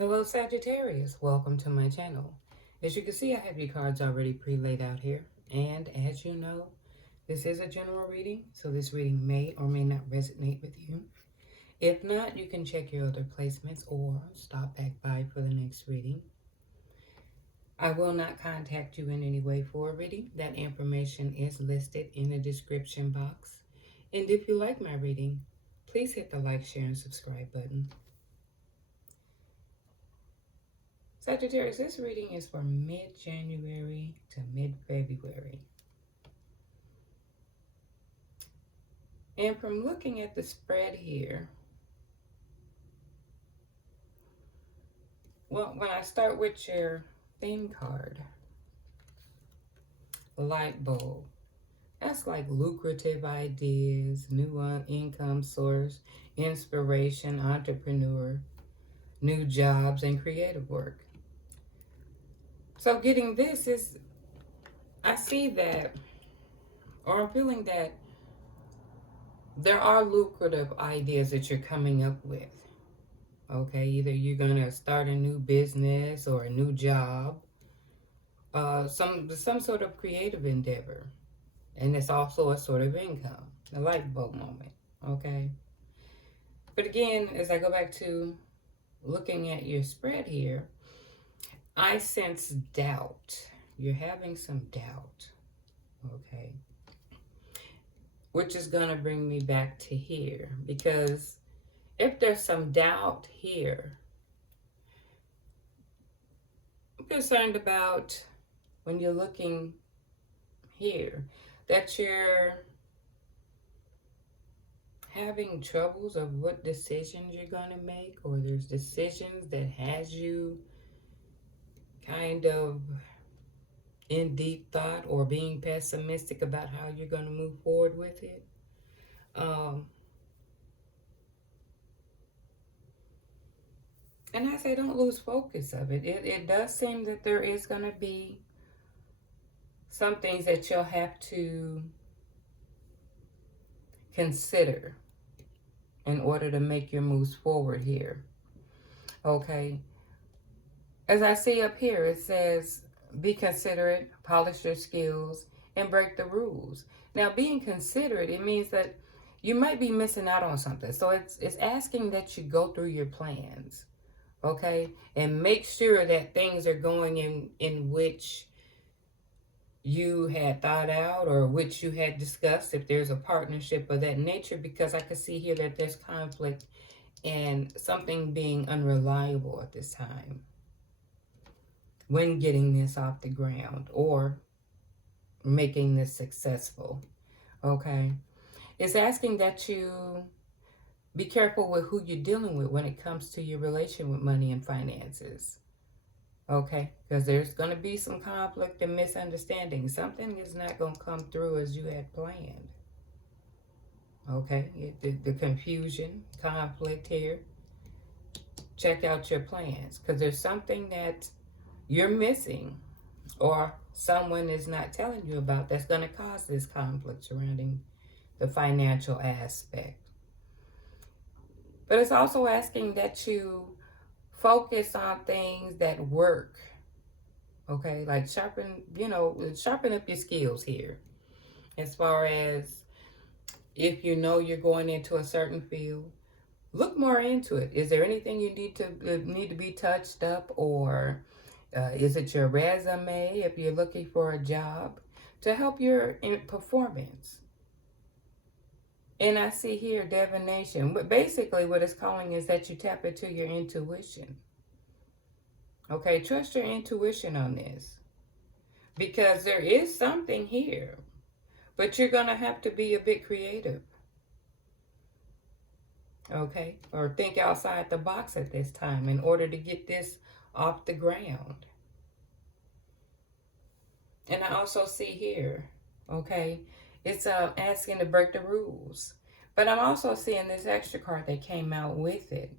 Hello Sagittarius, welcome to my channel. As you can see, I have your cards already pre-laid out here. And as you know, this is a general reading, so this reading may or may not resonate with you. If not, you can check your other placements or stop back by for the next reading. I will not contact you in any way for a reading. That information is listed in the description box. And if you like my reading, please hit the like, share, and subscribe button. Sagittarius, this reading is for mid-January to mid-February. And from looking at the spread here, well, when I start with your theme card, light bulb, that's like lucrative ideas, new income source, inspiration, entrepreneur, new jobs, and creative work. So getting this is, I see that, or I'm feeling that there are lucrative ideas that you're coming up with. Okay, either you're going to start a new business or a new job, some sort of creative endeavor. And it's also a sort of income, a light bulb moment. Okay. But again, as I go back to looking at your spread here, I sense doubt. You're having some doubt. Okay. Which is going to bring me back to here, because if there's some doubt here, I'm concerned about when you're looking here that you're having troubles of what decisions you're going to make, or there's decisions that has you kind of in deep thought or being pessimistic about how you're going to move forward with it. And I say don't lose focus of it. It does seem that there is going to be some things that you'll have to consider in order to make your moves forward here. Okay. As I see up here, it says, be considerate, polish your skills, and break the rules. Now, being considerate, it means that you might be missing out on something. So it's asking that you go through your plans, okay? And make sure that things are going in which you had thought out or which you had discussed, if there's a partnership of that nature, because I can see here that there's conflict and something being unreliable at this time when getting this off the ground or making this successful. Okay. It's asking that you be careful with who you're dealing with when it comes to your relation with money and finances. Okay, because there's going to be some conflict and misunderstanding. Something is not going to come through as you had planned. Okay, the confusion, conflict here. Check out your plans, because there's something that you're missing or someone is not telling you about that's going to cause this conflict surrounding the financial aspect. But it's also asking that you focus on things that work. Okay, like sharpen up your skills here. As far as if you know you're going into a certain field, look more into it. Is there anything you need to be touched up, or is it your resume if you're looking for a job to help your performance? And I see here divination. But basically what it's calling is that you tap into your intuition. Okay, trust your intuition on this. Because there is something here. But you're going to have to be a bit creative. Okay, or think outside the box at this time in order to get this off the ground. And I also see here, okay, it's asking to break the rules. But I'm also seeing this extra card that came out with it.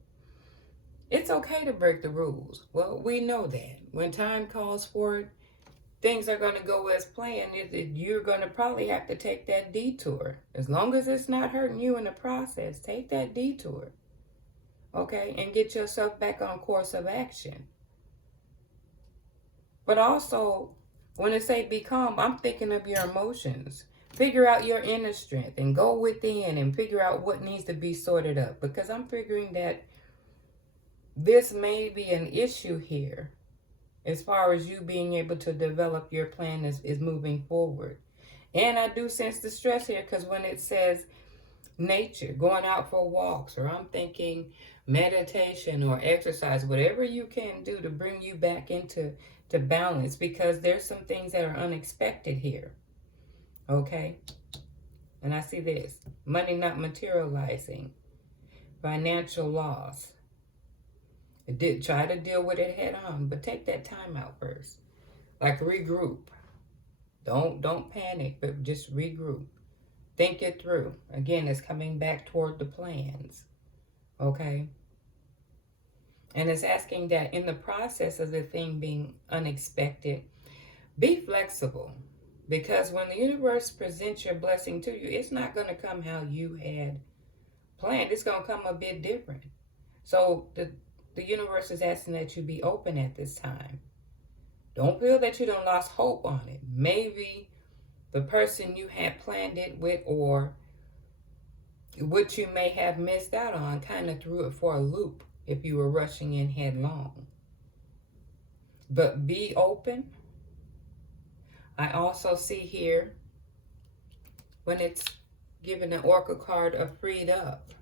It's okay to break the rules. Well, we know that. When time calls for it, things are going to go as planned. You're going to probably have to take that detour. As long as it's not hurting you in the process, take that detour. okay, and get yourself back on course of action. But also, when I say be calm, I'm thinking of your emotions. Figure out your inner strength and go within and figure out what needs to be sorted up. Because I'm figuring that this may be an issue here as far as you being able to develop your plan is moving forward. And I do sense the stress here because when it says nature, going out for walks, or I'm thinking meditation or exercise, whatever you can do to bring you back into balance, because there's some things that are unexpected here. Okay? And I see this. Money not materializing. Financial loss. Try to deal with it head on, but take that time out first. Like regroup. Don't panic, but just regroup. Think it through. Again, it's coming back toward the plans. Okay? And it's asking that in the process of the thing being unexpected, be flexible. Because when the universe presents your blessing to you, it's not going to come how you had planned. It's going to come a bit different. So the universe is asking that you be open at this time. Don't feel that you done lost hope on it. Maybe the person you had planned it with, or what you may have missed out on, kind of threw it for a loop if you were rushing in headlong. But be open. I also see here when it's given an oracle card of freed up.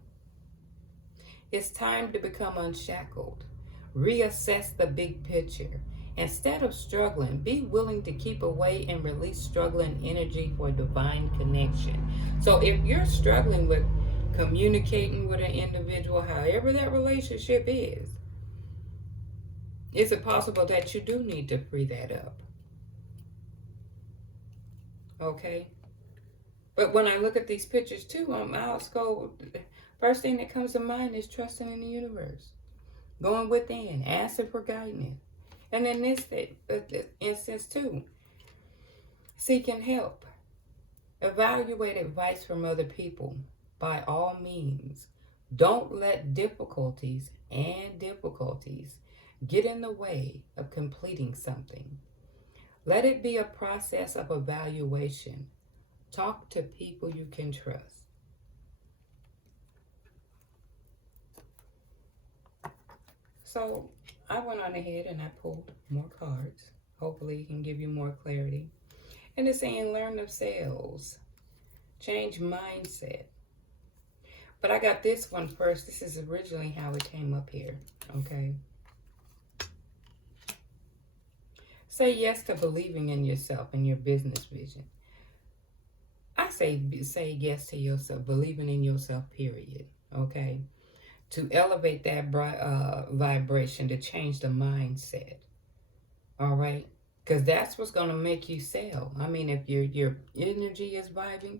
It's time to become unshackled. Reassess the big picture. Instead of struggling, be willing to keep away and release struggling energy for divine connection. So if you're struggling with communicating with an individual, however that relationship is it possible that you do need to free that up? Okay? But when I look at these pictures too, first thing that comes to mind is trusting in the universe. Going within, asking for guidance. And in this instance too, seeking help. Evaluate advice from other people by all means. Don't let difficulties get in the way of completing something. Let it be a process of evaluation. Talk to people you can trust. So I went on ahead and I pulled more cards. Hopefully it can give you more clarity. And it's saying learn of sales. Change mindset. But I got this one first. This is originally how it came up here. Okay. Say yes to believing in yourself and your business vision. I say yes to yourself, believing in yourself, period. Okay. To elevate that vibration, to change the mindset. All right. Because that's what's going to make you sell. I mean, if your energy is vibing,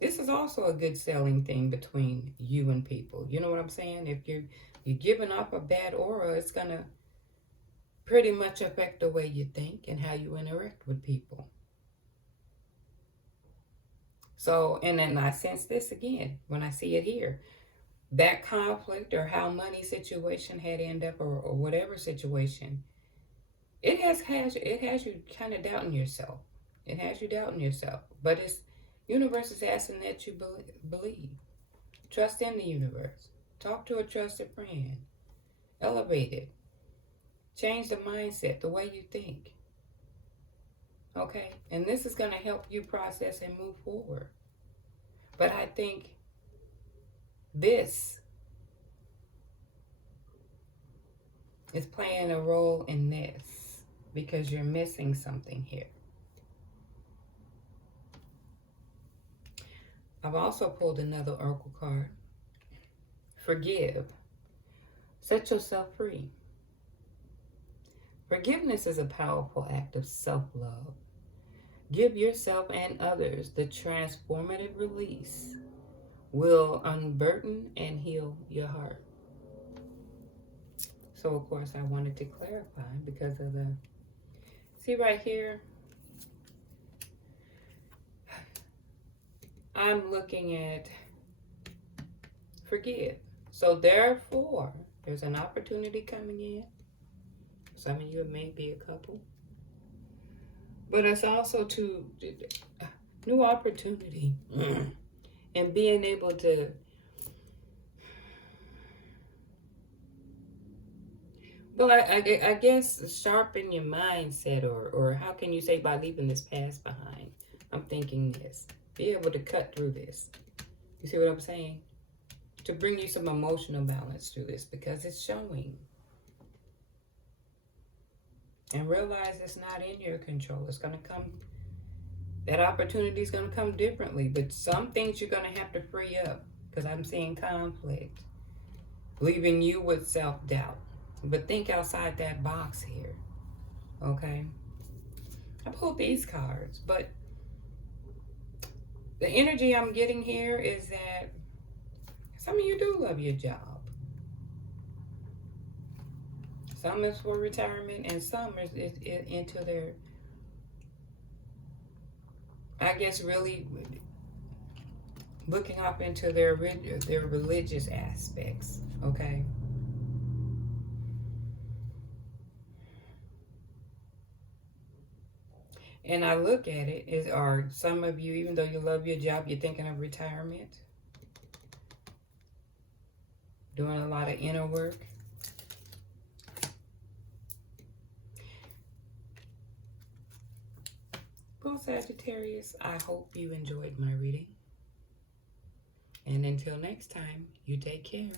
this is also a good selling thing between you and people. You know what I'm saying? If you're giving off a bad aura, it's going to pretty much affect the way you think and how you interact with people. So, and then I sense this again when I see it here. That conflict or how money situation had ended up, or whatever situation, it has you kind of doubting yourself. It has you doubting yourself. But it's universe is asking that you believe. Trust in the universe. Talk to a trusted friend. Elevate it. Change the mindset, the way you think. Okay? And this is going to help you process and move forward. But I think this is playing a role in this because you're missing something here. I've also pulled another oracle card. Forgive. Set yourself free. Forgiveness is a powerful act of self-love. Give yourself and others the transformative release. Will unburden and heal your heart. So, of course, I wanted to clarify because of the... See right here? I'm looking at forgive. So therefore, there's an opportunity coming in. Some of you may be a couple. But it's also to new opportunity and being able to I guess sharpen your mindset, or how can you say by leaving this past behind? I'm thinking this. Be able to cut through this. You see what I'm saying? To bring you some emotional balance through this, because it's showing. And realize it's not in your control. It's going to come, that opportunity is going to come differently. But some things you're going to have to free up, because I'm seeing conflict, leaving you with self-doubt. But think outside that box here, okay? I pulled these cards, but the energy I'm getting here is that some of you do love your job. Some is for retirement, and some is into their, I guess, really looking up into their religious aspects, okay? And I look at it, are some of you, even though you love your job, you're thinking of retirement, doing a lot of inner work. Well, Sagittarius, I hope you enjoyed my reading. And until next time, you take care.